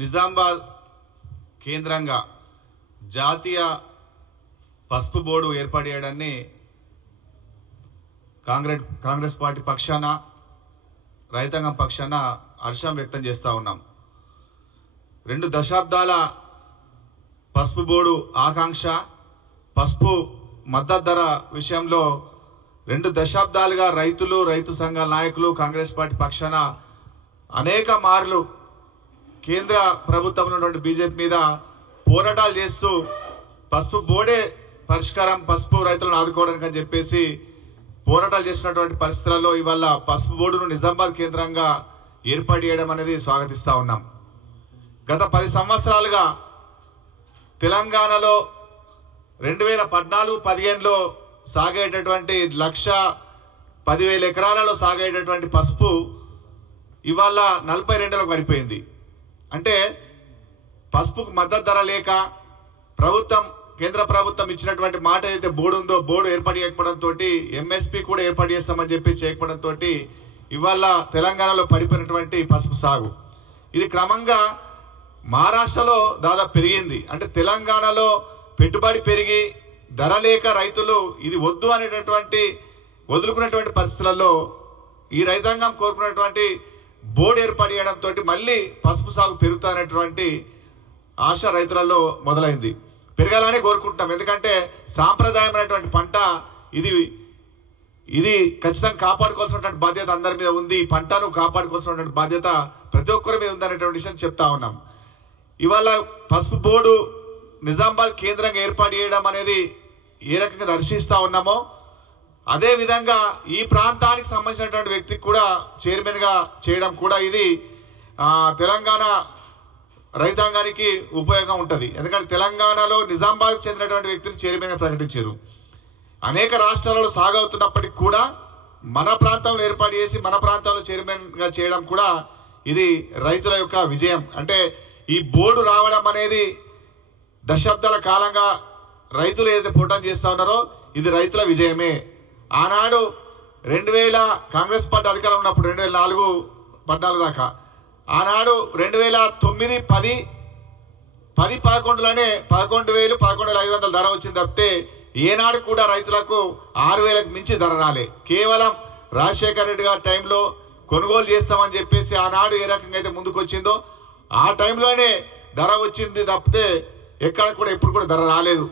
నిజామాబాద్ కేంద్రంగా జాతీయ పసుపు బోర్డు ఏర్పాటు చేయడాన్ని కాంగ్రెస్ పార్టీ పక్షాన రైతాంగం పక్షాన హర్షం వ్యక్తం చేస్తా ఉన్నాం. 2 దశాబ్దాల పసుపు బోర్డు ఆకాంక్ష, పసుపు మద్దతు ధర విషయంలో 2 దశాబ్దాలుగా రైతులు, రైతు సంఘాల నాయకులు కాంగ్రెస్ పార్టీ పక్షాన అనేక మార్లు కేంద్ర ప్రభుత్వంలో ఉన్నటువంటి బీజేపీ మీద పోరాటాలు చేస్తూ పసుపు బోర్డే పరిష్కారం, పసుపు రైతులను ఆదుకోవడానికి అని చెప్పేసి పోరాటాలు చేసినటువంటి పరిస్థితులలో ఇవాళ పసుపు బోర్డును నిజామాబాద్ కేంద్రంగా ఏర్పాటు చేయడం అనేది స్వాగతిస్తా ఉన్నాం. గత 10 సంవత్సరాలుగా తెలంగాణలో 2014-15లో సాగేటటువంటి 1,10,000 ఎకరాలలో సాగేటటువంటి పసుపు ఇవాళ 42లకు పడిపోయింది. అంటే పసుపుకు మద్దతు ధర లేక కేంద్ర ప్రభుత్వం ఇచ్చినటువంటి మాట ఏదైతే బోర్డు ఉందో బోర్డు ఏర్పాటు చేయకపోవడంతో ఎంఎస్పీ కూడా ఏర్పాటు చేస్తామని చెప్పి చేయకపోవడంతో ఇవాళ తెలంగాణలో పడిపోయినటువంటి పసుపు సాగు ఇది క్రమంగా మహారాష్ట్రలో దాదాపు పెరిగింది. అంటే తెలంగాణలో పెట్టుబడి పెరిగి ధర లేక రైతులు ఇది వద్దు అనేటటువంటి వదులుకున్నటువంటి పరిస్థితులలో ఈ రైతాంగం కోరుకున్నటువంటి బోర్డు ఏర్పాటు చేయడంతో మళ్ళీ పసుపు సాగు పెరుగుతానటువంటి ఆశ రైతులలో మొదలైంది. పెరగాలని కోరుకుంటున్నాం. ఎందుకంటే సాంప్రదాయమైనటువంటి పంట ఇది ఖచ్చితంగా కాపాడుకోవాల్సినటువంటి బాధ్యత అందరి మీద ఉంది. ఈ పంటను కాపాడుకోవాల్సినటువంటి బాధ్యత ప్రతి ఒక్కరి మీద ఉందనేటువంటి విషయం చెప్తా ఉన్నాం. ఇవాళ పసుపు బోర్డు నిజామాబాద్ కేంద్రంగా ఏర్పాటు చేయడం అనేది ఏ రకంగా దర్శిస్తా ఉన్నామో అదే విధంగా ఈ ప్రాంతానికి సంబంధించినటువంటి వ్యక్తికి కూడా చైర్మన్ గా చేయడం కూడా ఇది తెలంగాణ రైతాంగానికి ఉపయోగం ఉంటుంది. ఎందుకంటే తెలంగాణలో నిజామాబాద్కు చెందినటువంటి వ్యక్తిని చైర్మన్ గా ప్రకటించారు. అనేక రాష్ట్రాలలో సాగవుతున్నప్పటికీ కూడా మన ప్రాంతంలో ఏర్పాటు చేసి మన ప్రాంతంలో చైర్మన్ గా చేయడం కూడా ఇది రైతుల యొక్క విజయం. అంటే ఈ బోర్డు రావడం అనేది దశాబ్దాల కాలంగా రైతులు ఏదైతే పోరాటం చేస్తా ఉన్నారో ఇది రైతుల విజయమే. ఆనాడు 2000 కాంగ్రెస్ పార్టీ అధికారం ఉన్నప్పుడు 2004-14 దాకా ఆనాడు 2009-10, 10-11లోనే 11,000, 11,500 ధర వచ్చింది తప్పితే ఏనాడు కూడా రైతులకు 6,000కు మించి ధర రాలే. కేవలం రాజశేఖర రెడ్డి గారి టైంలో కొనుగోలు చేస్తామని చెప్పేసి ఆనాడు ఏ రకంగా అయితే ముందుకు వచ్చిందో ఆ టైంలోనే ధర వచ్చింది తప్పితే ఎక్కడ కూడా ఎప్పుడు కూడా ధర రాలేదు.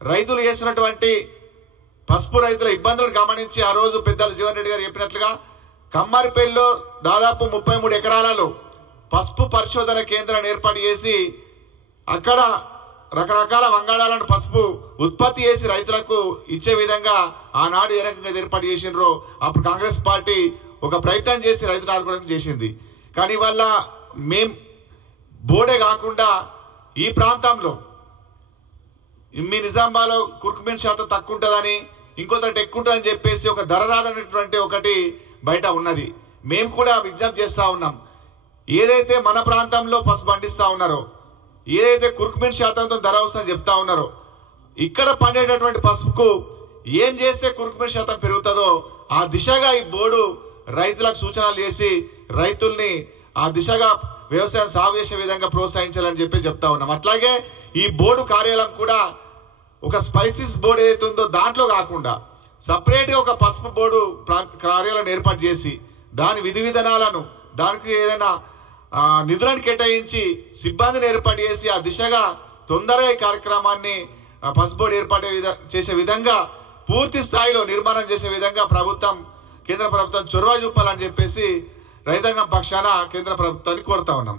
రైతులు చేసినటువంటి పసుపు రైతుల ఇబ్బందులను గమనించి ఆ రోజు పెద్దలు జీవన్ రెడ్డి గారు చెప్పినట్లుగా కమ్మరిపల్లిలో దాదాపు 33 ఎకరాలలో పసుపు పరిశోధన కేంద్రాన్ని ఏర్పాటు చేసి అక్కడ రకరకాల వంగాళాలను పసుపు ఉత్పత్తి చేసి రైతులకు ఇచ్చే విధంగా ఆనాడు ఏ రకంగా ఏర్పాటు చేసినారో అప్పుడు కాంగ్రెస్ పార్టీ ఒక ప్రయత్నం చేసి రైతులు ఆదుకోవడానికి చేసింది. కానీ వల్ల మేం బోర్డే కాకుండా ఈ ప్రాంతంలో మీ నిజామాబాద్లో కుర్కుమీన్ శాతం తక్కువ ఉంటుందని ఇంకొకటి ఎక్కువ ఉంటుందని చెప్పేసి ఒక ధర రాదనేటువంటి ఒకటి బయట ఉన్నది. మేము కూడా విజ్ఞప్తి చేస్తా ఉన్నాం. ఏదైతే మన ప్రాంతంలో పసుపు పండిస్తా ఉన్నారో ఏదైతే కుర్కుమీన్ శాతంతో ధర వస్తుందని చెప్తా ఉన్నారో ఇక్కడ పండేటటువంటి పసుపుకు ఏం చేస్తే కుర్కుమీన్ శాతం పెరుగుతుందో ఆ దిశగా ఈ బోర్డు రైతులకు సూచనలు చేసి రైతుల్ని ఆ దిశగా వ్యవసాయం సాగు చేసే విధంగా ప్రోత్సహించాలని చెప్పి చెప్తా ఉన్నాం. అట్లాగే ఈ బోర్డు కార్యాలయం కూడా ఒక స్పైసీస్ బోర్డు ఏదైతే ఉందో దాంట్లో కాకుండా సపరేట్ గా ఒక పసుపు బోర్డు కార్యాలయం ఏర్పాటు చేసి దాని విధి విధానాలను దానికి ఏదైనా నిధులను కేటాయించి సిబ్బందిని ఏర్పాటు చేసి ఆ దిశగా తొందరగా ఈ కార్యక్రమాన్ని పసుపు బోర్డు ఏర్పాటు చేసే విధంగా పూర్తి స్థాయిలో నిర్మాణం చేసే విధంగా కేంద్ర ప్రభుత్వం చొరవ చూపాలని చెప్పేసి రైతాంగం పక్షాన కేంద్ర ప్రభుత్వాన్ని కోరుతా ఉన్నాం.